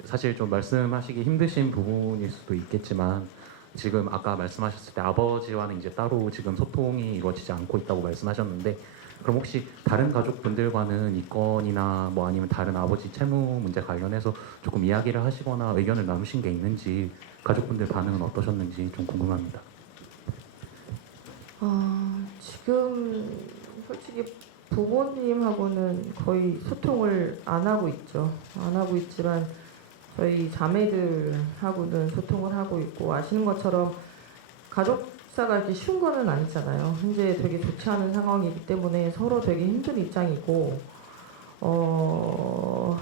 사실 좀 말씀하시기 힘드신 부분일 수도 있겠지만 지금 아까 말씀하셨을 때 아버지와는 이제 따로 지금 소통이 이루어지지 않고 있다고 말씀하셨는데 그럼 혹시 다른 가족분들과는 이 건이나 뭐 아니면 다른 아버지 채무 문제 관련해서 조금 이야기를 하시거나 의견을 나누신 게 있는지 가족분들 반응은 어떠셨는지 좀 궁금합니다. 지금 솔직히 부모님하고는 거의 소통을 안 하고 있죠. 안 하고 있지만 저희 자매들하고는 소통을 하고 있고 아시는 것처럼 가족사가 이렇게 쉬운 거는 아니잖아요. 현재 되게 좋지 않은 상황이기 때문에 서로 되게 힘든 입장이고 뭐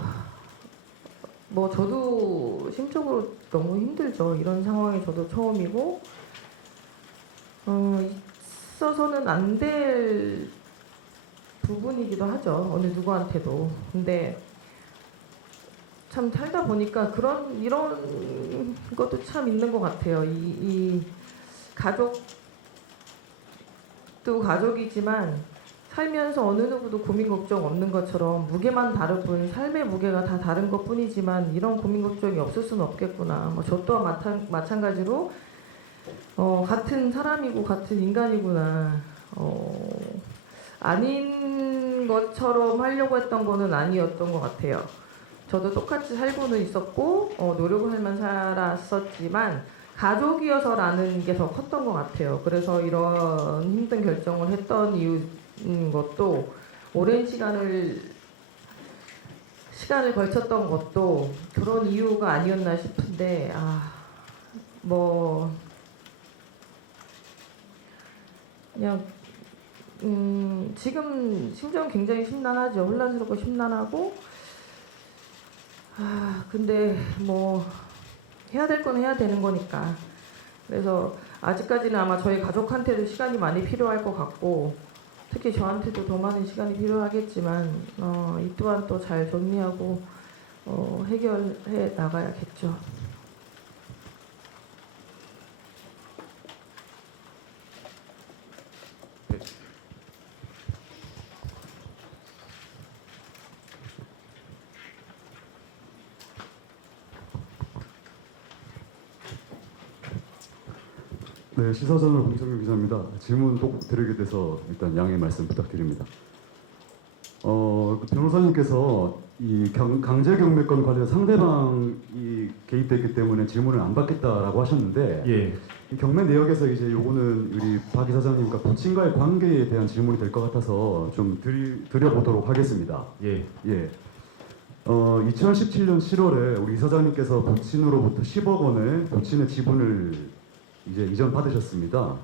저도 심적으로 너무 힘들죠. 이런 상황이 저도 처음이고 있어서는 안 될 부분이기도 하죠. 어느 누구한테도. 근데 참 살다 보니까 이런 것도 참 있는 것 같아요. 이 가족도 가족이지만 살면서 어느 누구도 고민 걱정 없는 것처럼 무게만 다를 뿐 삶의 무게가 다 다른 것 뿐이지만 이런 고민 걱정이 없을 수는 없겠구나. 저 또한 마찬가지로 같은 사람이고 같은 인간이구나. 아닌 것처럼 하려고 했던 거는 아니었던 것 같아요. 저도 똑같이 살고는 있었고 노력을 하면 살았었지만 가족이어서라는 게 더 컸던 것 같아요. 그래서 이런 힘든 결정을 했던 이유인 것도 오랜 시간을 걸쳤던 것도 그런 이유가 아니었나 싶은데 그냥 지금 심정은 굉장히 심란하죠. 혼란스럽고 심란하고 근데 뭐 해야 될 건 해야 되는 거니까. 그래서 아직까지는 아마 저희 가족한테도 시간이 많이 필요할 것 같고 특히 저한테도 더 많은 시간이 필요하겠지만 이 또한 또 잘 정리하고 해결해 나가야겠죠. 네, 시사저널 홍성규 기자입니다. 질문 꼭 드리게 돼서 일단 양해 말씀 부탁드립니다. 변호사님께서 이 강제 경매권 관련 상대방이 개입됐기 때문에 질문을 안 받겠다라고 하셨는데 예. 이 경매 내역에서 이제 요거는 우리 박 이사장님과 부친과의 관계에 대한 질문이 될 것 같아서 좀 드려보도록 하겠습니다. 예. 예. 2017년 7월에 우리 이사장님께서 부친으로부터 10억 원의 부친의 지분을 이제 이전 받으셨습니다.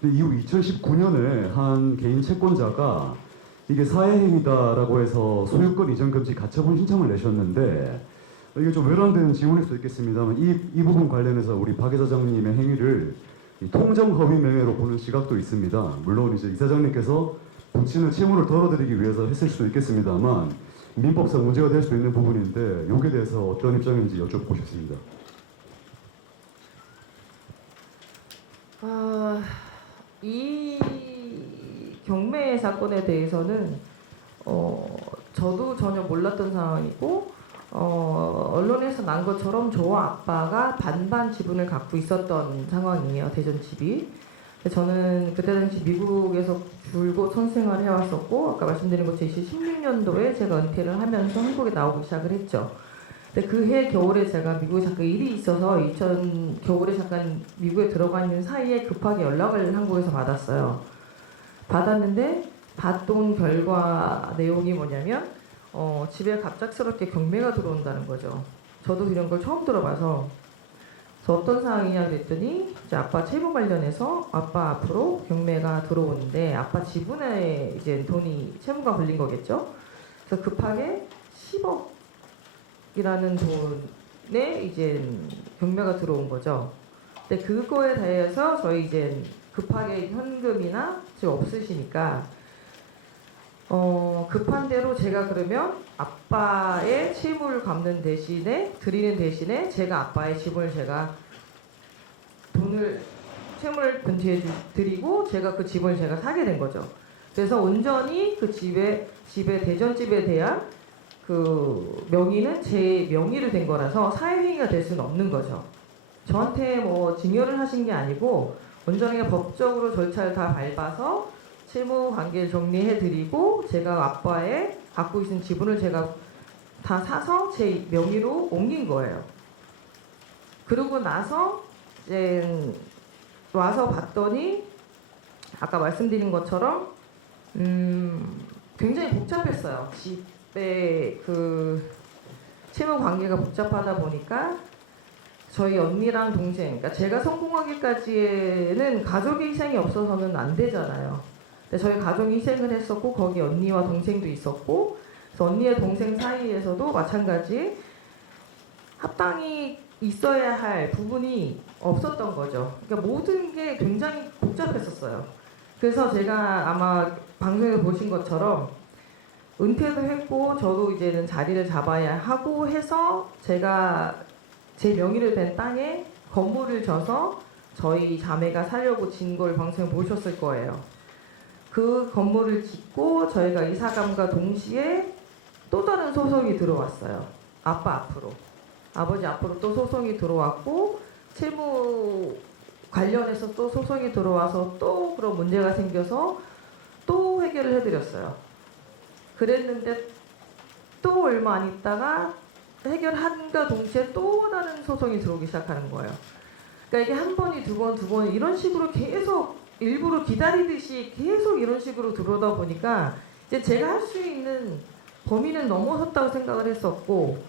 근데 이후 2019년에 한 개인 채권자가 이게 사회행위다라고 해서 소유권 이전 금지 가처분 신청을 내셨는데 이게 좀 외람된 질문일 수도 있겠습니다만 이 부분 관련해서 우리 박 이사장님의 행위를 통정 허위 명예로 보는 시각도 있습니다. 물론 이제 이사장님께서 부친의 채무를 덜어드리기 위해서 했을 수도 있겠습니다만 민법상 문제가 될 수 있는 부분인데 여기에 대해서 어떤 입장인지 여쭙고 싶습니다. 이 경매 사건에 대해서는 저도 전혀 몰랐던 상황이고 언론에서 난 것처럼 저와 아빠가 반반 지분을 갖고 있었던 상황이에요. 대전집이. 저는 그때 당시 미국에서 줄곧 선생활을 해왔었고 아까 말씀드린 것처럼 2016년도에 제가 은퇴를 하면서 한국에 나오기 시작을 했죠. 근데 그 해 겨울에 제가 미국에 잠깐 일이 있어서 2000 겨울에 잠깐 미국에 들어가 있는 사이에 급하게 연락을 한국에서 받았어요. 받았는데 받던 결과 내용이 뭐냐면 집에 갑작스럽게 경매가 들어온다는 거죠. 저도 이런 걸 처음 들어봐서 그래서 어떤 상황이냐 그랬더니 이제 아빠 채무 관련해서 아빠 앞으로 경매가 들어오는데 아빠 지분에 이제 돈이 채무가 걸린 거겠죠. 그래서 급하게 10억이라는 돈에 이제 경매가 들어온 거죠. 근데 그거에 대해서 저희 이제 급하게 현금이나 지금 없으시니까 급한 대로 제가 그러면 아빠의 채무를 갚는 대신에 드리는 대신에 제가 아빠의 지분을 제가 채무를 변제해 드리고 제가 그 집을 제가 사게 된 거죠. 그래서 온전히 그 집의 대전집에 대한 그 명의는 제 명의로 된 거라서 사회행위가 될 수는 없는 거죠. 저한테 뭐 증여를 하신 게 아니고 온전하게 법적으로 절차를 다 밟아서 채무 관계를 정리해 드리고 제가 아빠의 갖고 있는 지분을 제가 다 사서 제 명의로 옮긴 거예요. 그러고 나서 이제 와서 봤더니 아까 말씀드린 것처럼 굉장히 복잡했어요. 집에 그 채무 관계가 복잡하다 보니까 저희 언니랑 동생, 그러니까 제가 성공하기까지에는 가족의 희생이 없어서는 안 되잖아요. 근데 저희 가족이 희생을 했었고 거기 언니와 동생도 있었고 그래서 언니의 동생 사이에서도 마찬가지 합당이 있어야 할 부분이 없었던 거죠. 그러니까 모든 게 굉장히 복잡했었어요. 그래서 제가 아마 방송에서 보신 것처럼 은퇴도 했고 저도 이제는 자리를 잡아야 하고 해서 제가 제 명의로 된 땅에 건물을 져서 저희 자매가 사려고 진 걸 방송에 보셨을 거예요. 그 건물을 짓고 저희가 이사감과 동시에 또 다른 소송이 들어왔어요. 아빠 앞으로. 아버지 앞으로 또 소송이 들어왔고 채무 관련해서 또 소송이 들어와서 또 그런 문제가 생겨서 또 해결을 해드렸어요. 그랬는데 또 얼마 안 있다가 해결한과 동시에 또 다른 소송이 들어오기 시작하는 거예요. 그러니까 이게 한 번이 두 번 이런 식으로 계속 일부러 기다리듯이 계속 이런 식으로 들어오다 보니까 이제 제가 할 수 있는 범위는 넘어섰다고 생각을 했었고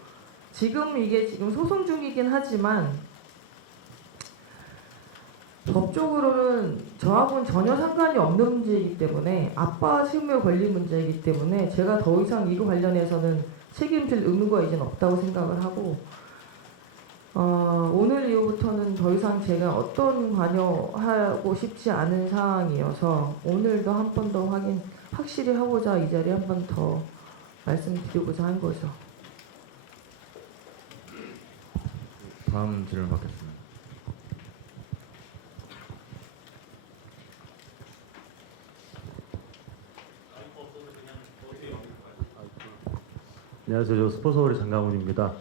지금 이게 지금 소송 중이긴 하지만 법적으로는 저하고는 전혀 상관이 없는 문제이기 때문에 아빠 채무에 걸린 문제이기 때문에 제가 더 이상 이거 관련해서는 책임질 의무가 이제는 없다고 생각을 하고 오늘 이후부터는 더 이상 제가 어떤 관여하고 싶지 않은 상황이어서 오늘도 한 번 더 확실히 하고자 이 자리에 한 번 더 말씀드리고자 한 거죠. 다음 질문 받겠습니다. 안녕하세요. 저 스포서울의 장강훈입니다.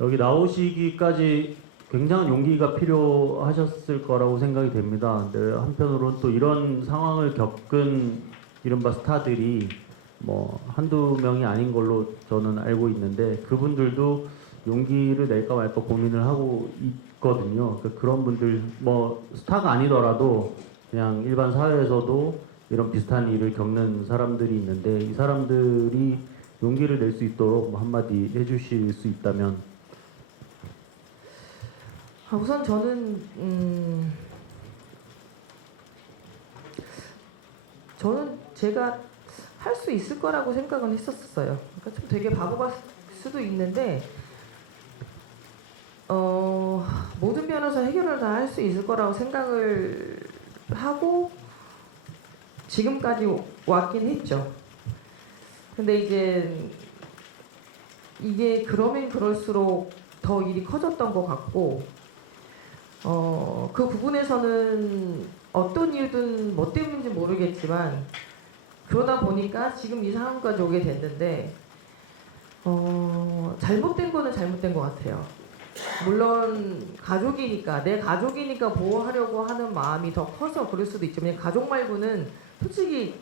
여기 나오시기까지 굉장한 용기가 필요하셨을 거라고 생각이 됩니다. 근데 한편으로는 또 이런 상황을 겪은 이른바 스타들이 뭐 한두 명이 아닌 걸로 저는 알고 있는데 그분들도 용기를 낼까 말까 고민을 하고 있거든요. 그런 분들 뭐 스타가 아니더라도 그냥 일반 사회에서도 이런 비슷한 일을 겪는 사람들이 있는데 이 사람들이 용기를 낼 수 있도록 뭐 한마디 해주실 수 있다면. 우선 저는 제가 할 수 있을 거라고 생각은 했었어요. 그러니까 좀 되게 바보 같을 수도 있는데 모든 면에서 해결을 다 할 수 있을 거라고 생각을 하고 지금까지 왔긴 했죠. 근데 이제 이게 그러면 그럴수록 더 일이 커졌던 것 같고 그 부분에서는 어떤 이유든 뭐 때문인지 모르겠지만 그러다 보니까 지금 이 상황까지 오게 됐는데 잘못된 거는 잘못된 것 같아요. 물론 가족이니까 내 가족이니까 보호하려고 하는 마음이 더 커서 그럴 수도 있죠. 그냥 가족 말고는 솔직히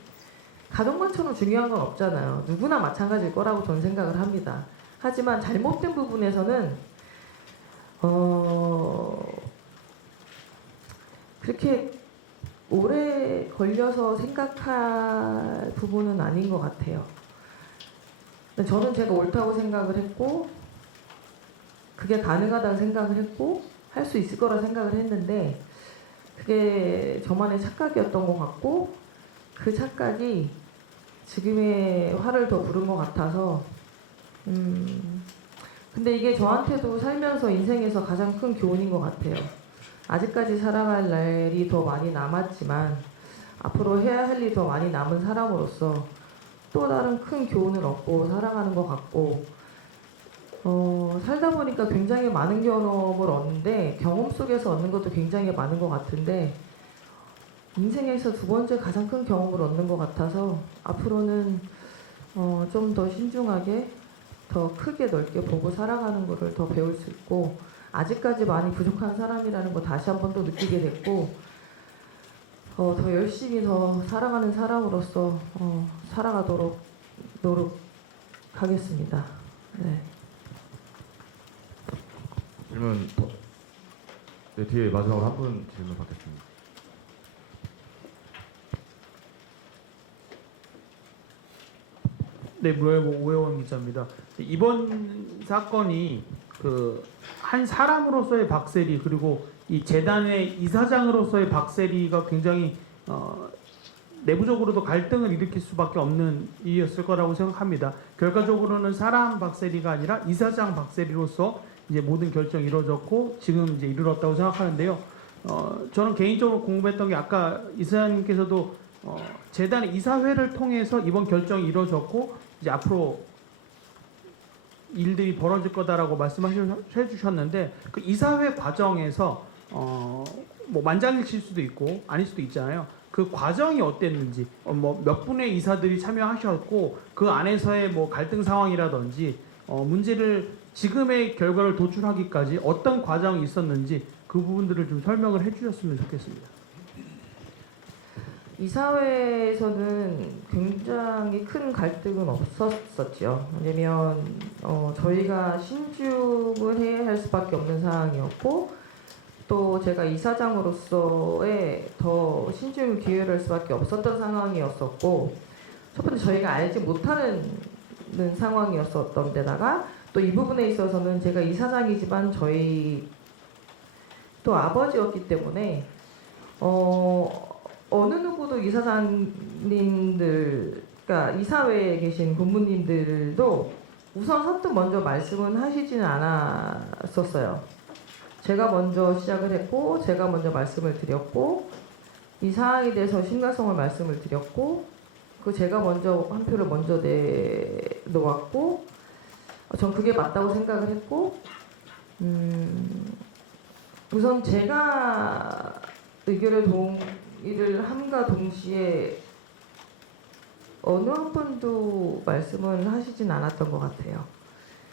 가족만처럼 중요한 건 없잖아요. 누구나 마찬가지일 거라고 저는 생각을 합니다. 하지만 잘못된 부분에서는 그렇게 오래 걸려서 생각할 부분은 아닌 것 같아요. 근데 저는 제가 옳다고 생각을 했고 그게 가능하다고 생각을 했고 할 수 있을 거라 생각을 했는데 그게 저만의 착각이었던 것 같고 그 착각이 지금의 화를 더 부른 것 같아서 근데 이게 저한테도 살면서 인생에서 가장 큰 교훈인 것 같아요. 아직까지 살아갈 날이 더 많이 남았지만 앞으로 해야 할 일이 더 많이 남은 사람으로서 또 다른 큰 교훈을 얻고 살아가는 것 같고 살다 보니까 굉장히 많은 경험을 얻는데 경험 속에서 얻는 것도 굉장히 많은 것 같은데 인생에서 두 번째 가장 큰 경험을 얻는 것 같아서 앞으로는 좀 더 신중하게 더 크게 넓게 보고 살아가는 것을 더 배울 수 있고 아직까지 많이 부족한 사람이라는 거 다시 한 번 또 느끼게 됐고 더 열심히 더 살아가는 사람으로서 살아가도록 노력하겠습니다. 네. 질문 네, 뒤에 마지막으로 한 분 질문 받겠습니다. 네, 무열고 오해원 기자입니다. 이번 사건이 한 사람으로서의 박세리 그리고 이 재단의 이사장으로서의 박세리가 굉장히 내부적으로도 갈등을 일으킬 수밖에 없는 일이었을 거라고 생각합니다. 결과적으로는 사람 박세리가 아니라 이사장 박세리로서 이제 모든 결정이 이루어졌고 지금 이제 이르렀다고 생각하는데요. 저는 개인적으로 궁금했던 게 아까 이사장님께서도 재단 이사회를 통해서 이번 결정이 이루어졌고 이제 앞으로 일들이 벌어질 거다라고 말씀해 주셨는데 그 이사회 과정에서 뭐 만장일치일 수도 있고 아닐 수도 있잖아요. 그 과정이 어땠는지 뭐 몇 분의 이사들이 참여하셨고 그 안에서의 뭐 갈등 상황이라든지 문제를 지금의 결과를 도출하기까지 어떤 과정이 있었는지 그 부분들을 좀 설명을 해주셨으면 좋겠습니다. 이사회에서는 굉장히 큰 갈등은 없었었죠. 왜냐면 저희가 신중을 해야 할 수밖에 없는 상황이었고 또 제가 이사장으로서의 더 신중을 기울일 수밖에 없었던 상황이었었고 첫 번째 저희가 알지 못하는 상황이었었던 데다가 또 이 부분에 있어서는 제가 이사장이지만 저희 또 아버지였기 때문에 어느 누구도 이사장님들, 그러니까 이사회에 계신 고문님들도 우선 선뜻 먼저 말씀은 하시지는 않았었어요. 제가 먼저 시작을 했고, 제가 먼저 말씀을 드렸고, 이 사항에 대해서 심각성을 말씀을 드렸고, 제가 먼저 한 표를 먼저 내놓았고, 전 그게 맞다고 생각을 했고, 우선 제가 의견을 동의를 함과 동시에 어느 한 분도 말씀을 하시진 않았던 것 같아요.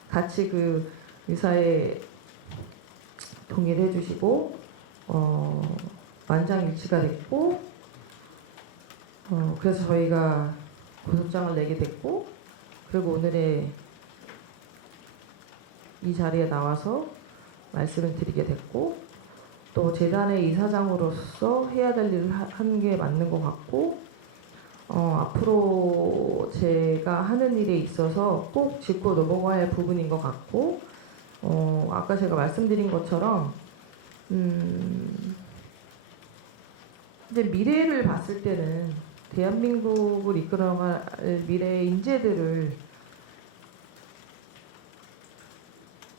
같이 그 의사에 동의를 해주시고 만장일치가 됐고 그래서 저희가 고소장을 내게 됐고 그리고 오늘의 이 자리에 나와서 말씀을 드리게 됐고 또 재단의 이사장으로서 해야 될 일을 하는 게 맞는 것 같고 앞으로 제가 하는 일에 있어서 꼭 짚고 넘어가야 할 부분인 것 같고 아까 제가 말씀드린 것처럼 이제 미래를 봤을 때는 대한민국을 이끌어갈 미래의 인재들을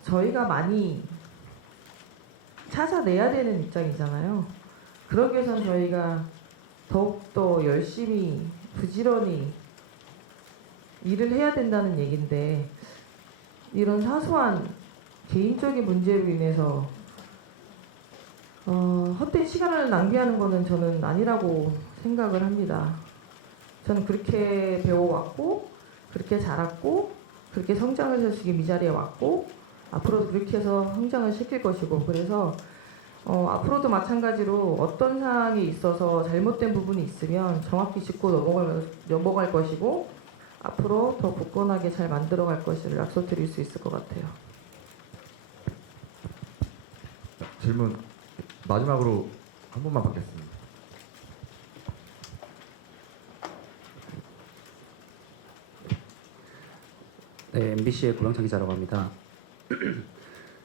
저희가 많이 찾아내야 되는 입장이잖아요. 그러기 위해선 저희가 더욱더 열심히 부지런히 일을 해야 된다는 얘기인데 이런 사소한 개인적인 문제로 인해서 헛된 시간을 낭비하는 거는 저는 아니라고 생각을 합니다. 저는 그렇게 배워왔고 그렇게 자랐고 그렇게 성장을 해서 지금 이 자리에 왔고 앞으로도 그렇게 해서 성장을 시킬 것이고 그래서 앞으로도 마찬가지로 어떤 사항이 있어서 잘못된 부분이 있으면 정확히 짚고 넘어갈 것이고 앞으로 더 굳건하게 잘 만들어갈 것을 약속드릴 수 있을 것 같아요. 질문 마지막으로 한 분만 받겠습니다. 네, MBC의 고병창 기자라고 합니다.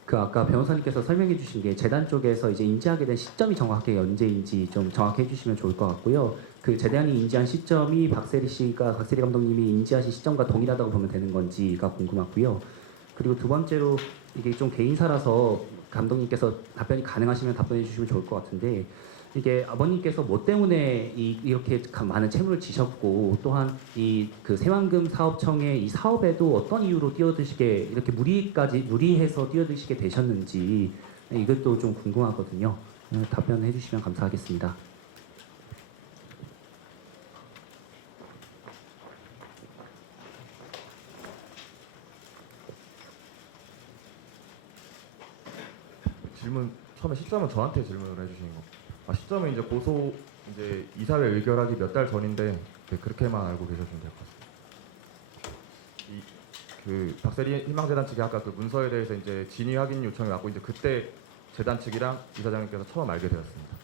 그 아까 변호사님께서 설명해 주신 게 재단 쪽에서 이제 인지하게 된 시점이 정확하게 언제인지 좀 정확히 해주시면 좋을 것 같고요. 그 재단이 인지한 시점이 박세리 감독님이 인지하신 시점과 동일하다고 보면 되는 건지가 궁금하고요. 그리고 두 번째로 이게 좀 개인사라서 감독님께서 답변이 가능하시면 답변해 주시면 좋을 것 같은데 이게 아버님께서 뭐 때문에 이렇게 많은 채무를 지셨고 또한 이 그 새만금 사업청의 이 사업에도 어떤 이유로 뛰어드시게 이렇게 무리해서 뛰어드시게 되셨는지 이것도 좀 궁금하거든요. 답변해 주시면 감사하겠습니다. 질문 처음에 시점은 저한테 질문을 해주신 거. 시점은 이제 고소 이제 이사회 의결하기 몇 달 전인데 그렇게만 알고 계셔주면 될 것 같습니다. 그 박세리 희망재단 측이 아까 그 문서에 대해서 이제 진위 확인 요청이 왔고 이제 그때 재단 측이랑 이사장님께서 처음 알게 되었습니다.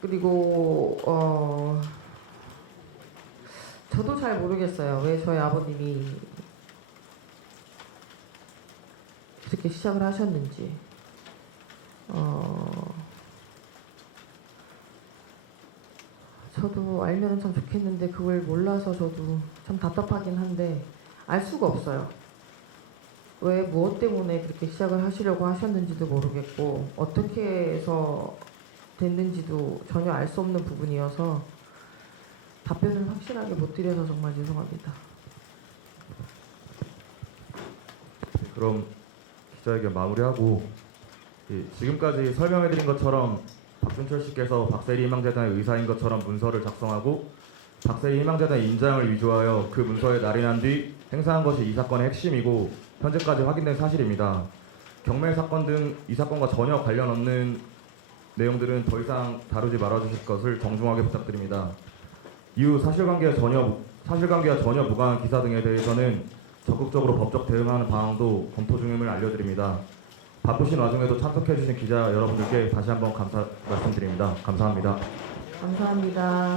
그리고 저도 잘 모르겠어요. 왜 저희 아버님이 그렇게 시작을 하셨는지. 저도 알면 참 좋겠는데 그걸 몰라서 저도 참 답답하긴 한데 알 수가 없어요. 왜 무엇 때문에 그렇게 시작을 하시려고 하셨는지도 모르겠고 어떻게 해서 됐는지도 전혀 알 수 없는 부분이어서 답변을 확실하게 못 드려서 정말 죄송합니다. 그럼 기자회견 마무리하고 지금까지 설명해드린 것처럼 박준철 씨께서 박세리 희망재단의 의사인 것처럼 문서를 작성하고 박세리 희망재단 인장을 위조하여 그 문서에 날인한 뒤 행사한 것이 이 사건의 핵심이고 현재까지 확인된 사실입니다. 경매 사건 등 이 사건과 전혀 관련 없는 내용들은 더 이상 다루지 말아주실 것을 정중하게 부탁드립니다. 이후 사실관계와 전혀 무관한 기사 등에 대해서는 적극적으로 법적 대응하는 방안도 검토 중임을 알려드립니다. 바쁘신 와중에도 참석해주신 기자 여러분들께 다시 한번 감사 말씀드립니다. 감사합니다. 감사합니다.